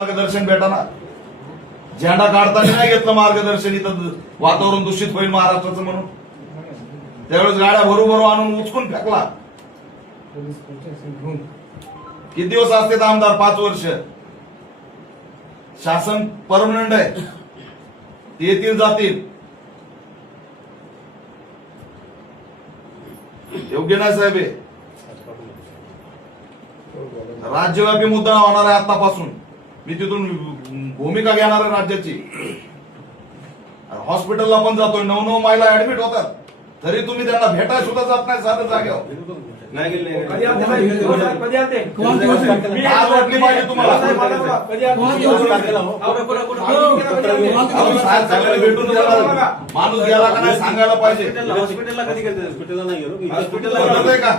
मार्गदर्शन भेटाना. झेंडा काढताना नाही घेतलं मार्गदर्शन इथं वातावरण दूषित होईल महाराष्ट्राचं म्हणून. त्यावेळेस गाड्या भरू भरू आणून उचकून फेकला. किती दिवस असते आमदार? पाच वर्ष. शासन परमनंट आहे. येतील जातील. योग्य नाही साहेब हे. राज्यव्यापी मुद्दा होणार आहे आतापासून. मी तिथून भूमिका घेणार आहे राज्याची हॉस्पिटलला पण जातोय नऊ नऊ महिला ऍडमिट होतात तरी तुम्ही त्यांना भेटाय सुद्धा जात नाही साधं जागेवर नाही पाहिजे तुम्हाला. भेटून माणूस गेला का नाही सांगायला पाहिजे हॉस्पिटलला कधी गेले हॉस्पिटलला नाही गेलो की हॉस्पिटलला का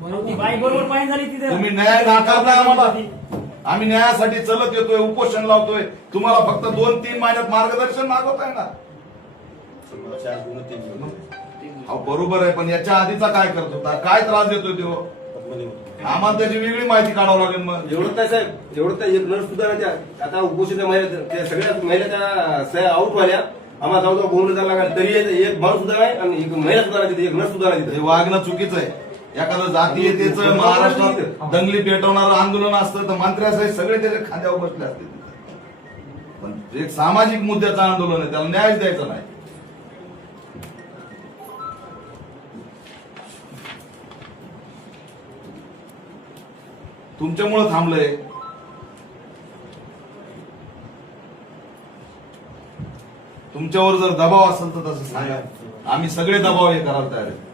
बरोबर. बाई बरोबर पाहिजे तुम्ही न्याय आम्हाला आम्ही न्यायासाठी चलत येतोय उपोषण लावतोय. तुम्हाला फक्त दोन तीन महिन्यात मार्गदर्शन ना तीन गुण अहो, बरोबर आहे पण याच्या आधीचा काय करत होता? काय त्रास देतोय तो होतो. आम्हाला त्याची वेगळी माहिती काढावं लागेल मग. एवढं नाही साहेब एवढं नाही एक नर्स सुद्धा त्या आता उपोषित महिला त्या सगळ्या महिला त्या आउट व्हाल्या आम्हाला जाऊ जाऊ बोलणं जायला लागलं. तरी एक- माणूस सुद्धा नाही आणि एक महिला सुद्धा नाही एक नर्स सुद्धा नाही हे वागणं चुकीचं आहे. एखादं जातीयतेचं महाराष्ट्रात दंगली पेटवणारं आंदोलन असतं तर मंत्र्यासहित सगळे त्याच्या खांद्यावर बसले असते पण एक सामाजिक मुद्द्याचं आंदोलन आहे त्याला न्यायच द्यायचा नाही. तुमच्यामुळं थांबलंय. तुमच्यावर जर दबाव असेल तर तसं सांगा. आम्ही सगळे दबाव हे करायला तयार आहे.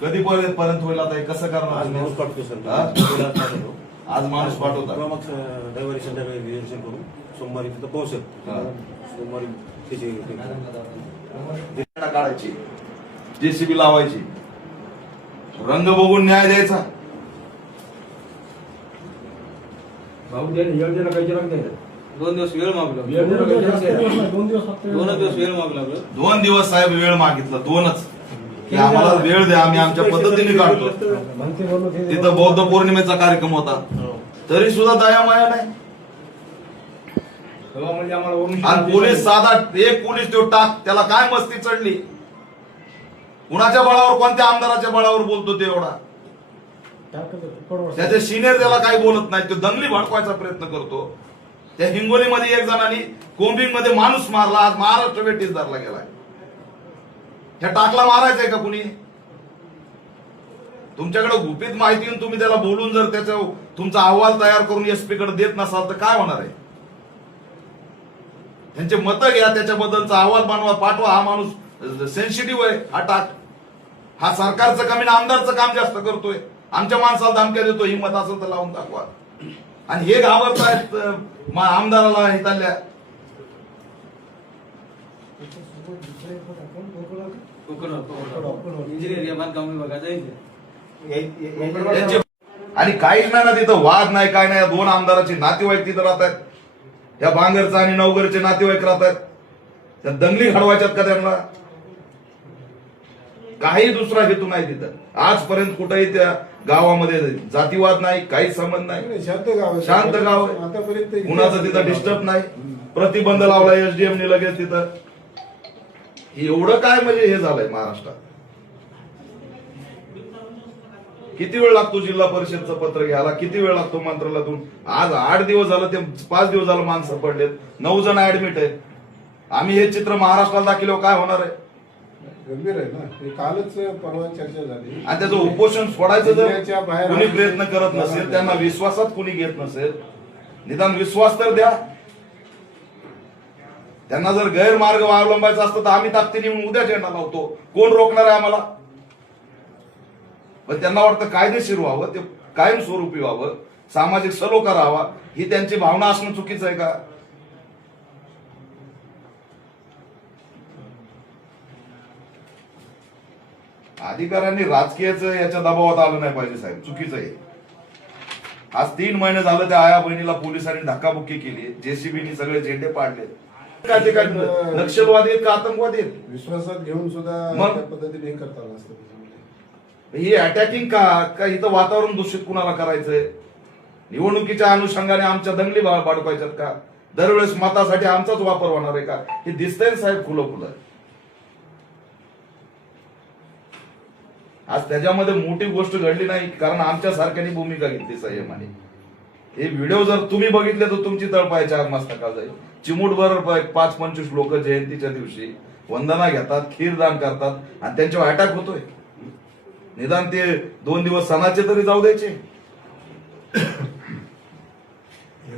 कधी पर्यंत पर्यंत होईल आता? हे कसं करणार? आज? माणूस पाठवतो सर. हा? आज माणूस पाठवता मग रविवारी संध्याकाळी रिझर्वेशन करून सोमवारी तिथं पोहोचेल हा. सोमवारी त्याची काढायची. जेसीबी लावायची. रंग बघून न्याय द्यायचा. भाऊ दे योजना काही जरा दे दोन दिवस वेळ मागला योजना काही जरा दे. दोन दिवस फक्त दोन दिवस वेळ मागला आपलं. दोन दिवस साहेब वेळ मागितला दोनच. की आम्हाला वेळ द्या आम्ही आमच्या पद्धतीने काढतो. म्हणते बोललो ते- तिथं बौद्ध पौर्णिमेचा कार्यक्रम होता. तरी सुद्धा दया माया नाही. तेव्हा म्हणजे आम्हाला वरून आणि पोलीस साधा एक पोलीस तो टाक त्याला काय मस्ती चढली? कुणाच्या बळावर कोणत्या आमदाराच्या बळावर बोलतो ते एवढा. त्याचे सिनियर त्याला काही बोलत नाही तो दंगली भडकवायचा प्रयत्न करतो. त्या हिंगोलीमध्ये एक जणांनी कोंबिंगमध्ये माणूस मारला आज महाराष्ट्र भेटदार गेला ह्या टाकला मारायचंय का कुणी? तुमच्याकडे गुपित माहिती येऊन तुम्ही त्याला बोलून जर त्याचा तुमचा अहवाल तयार करून एसपी कडे देत नसाल तर काय होणार आहे? त्यांचे मतं घ्या त्याच्याबद्दलचा अहवाल बनवा पाठवा. हा माणूस सेन्सिटिव्ह आहे हा टाक. हा सरकारचं कमी आणि आमदारचं काम जास्त करतोय. आमच्या माणसाला धमक्या देतो हिंमत असेल तर लावून दाखवा. आणि हे घाबरतायत अं, आमदाराला हिताल्या चालल्या. आणि काहीच नाही ना तिथं वाद नाही काय नाही. दोन आमदाराचे नातेवाईक तिथं राहत आहेत त्या भांगरचा आणि नवगरचे नातेवाईक राहत आहेत त्या दंगली घडवायच्यात का त्यांना? काही दुसरा हेतू नाही तिथं. आजपर्यंत कुठेही त्या गावामध्ये जातीवाद नाही काहीच संबंध नाही. नाही, शांत गाव. शांत गाव. आतापर्यंत कुणाचं तिथं डिस्टर्ब नाही. प्रतिबंध लावला एसडीएम ने लगेच तिथं. एवढं काय म्हणजे हे झालंय महाराष्ट्रात? किती वेळ लागतो जिल्हा परिषदचं पत्र घ्यायला? किती वेळ लागतो मंत्रालयातून? आज आठ दिवस झालं ते पाच दिवस झालं माणसं पडलेत. नऊ जण ऍडमिट आहेत. आम्ही हे चित्र महाराष्ट्राला दाखवल्यावर काय होणार आहे? गंभीर आहे ना. हे कालच परवा चर्चा झाली. आणि त्याचं उपोषण सोडायचं जिल्ह्याच्या जर बाहेर कुणी प्रयत्न करत नसेल त्यांना विश्वासात कुणी घेत नसेल निदान विश्वास तर द्या. त्यांना जर गैरमार्ग अवलंबायचा असतं तर आम्ही ताकदीने येऊन उद्या झेंडा लावतो. कोण रोखणार आहे आम्हाला? पण त्यांना वाटतं कायदेशीर व्हावं ते कायमस्वरूपी व्हावं सामाजिक सलोखा राहावा ही त्यांची भावना असणं चुकीचं आहे का? अधिकाऱ्यांनी राजकीयाचं याच्या दबावात आलं नाही पाहिजे साहेब. चुकीचं आहे. आज तीन महिने झालं त्या आया बहिणीला पोलिसांनी धक्काबुक्की केली. जेसीबीनी सगळे झेंडे पाडले. काय ते काय नक्षलवादी आहेत का आतंकवादी आहेत? विश्वासात घेऊन सुद्धा मग? त्या पद्धतीने हे करता आलं असतं. त्याच्यामध्ये. ही अटॅकिंग का? का इथं वातावरण दूषित कुणाला करायचंय? निवडणुकीच्या अनुषंगाने आमच्या दंगली बा- बाडकायच्यात का? दरवेळेस मतासाठी आमचाच वापर होणार आहे का? हे दिसतंय ना साहेब खुलं खुलं. आज त्याच्यामध्ये मोठी गोष्ट घडली नाही कारण आमच्या सारख्यानी भूमिका घेतली संयमाने. हे व्हिडिओ जर तुम्ही बघितले तर तुमची तळपायच्या आग मस्तका जाईल. चिमूटभर पाच पंचवीस लोक जयंतीच्या दिवशी वंदना घेतात खीरदान करतात आणि त्यांच्यावर अटॅक होतोय. निदान ते दोन दिवस सणाचे तरी जाऊ द्यायचे.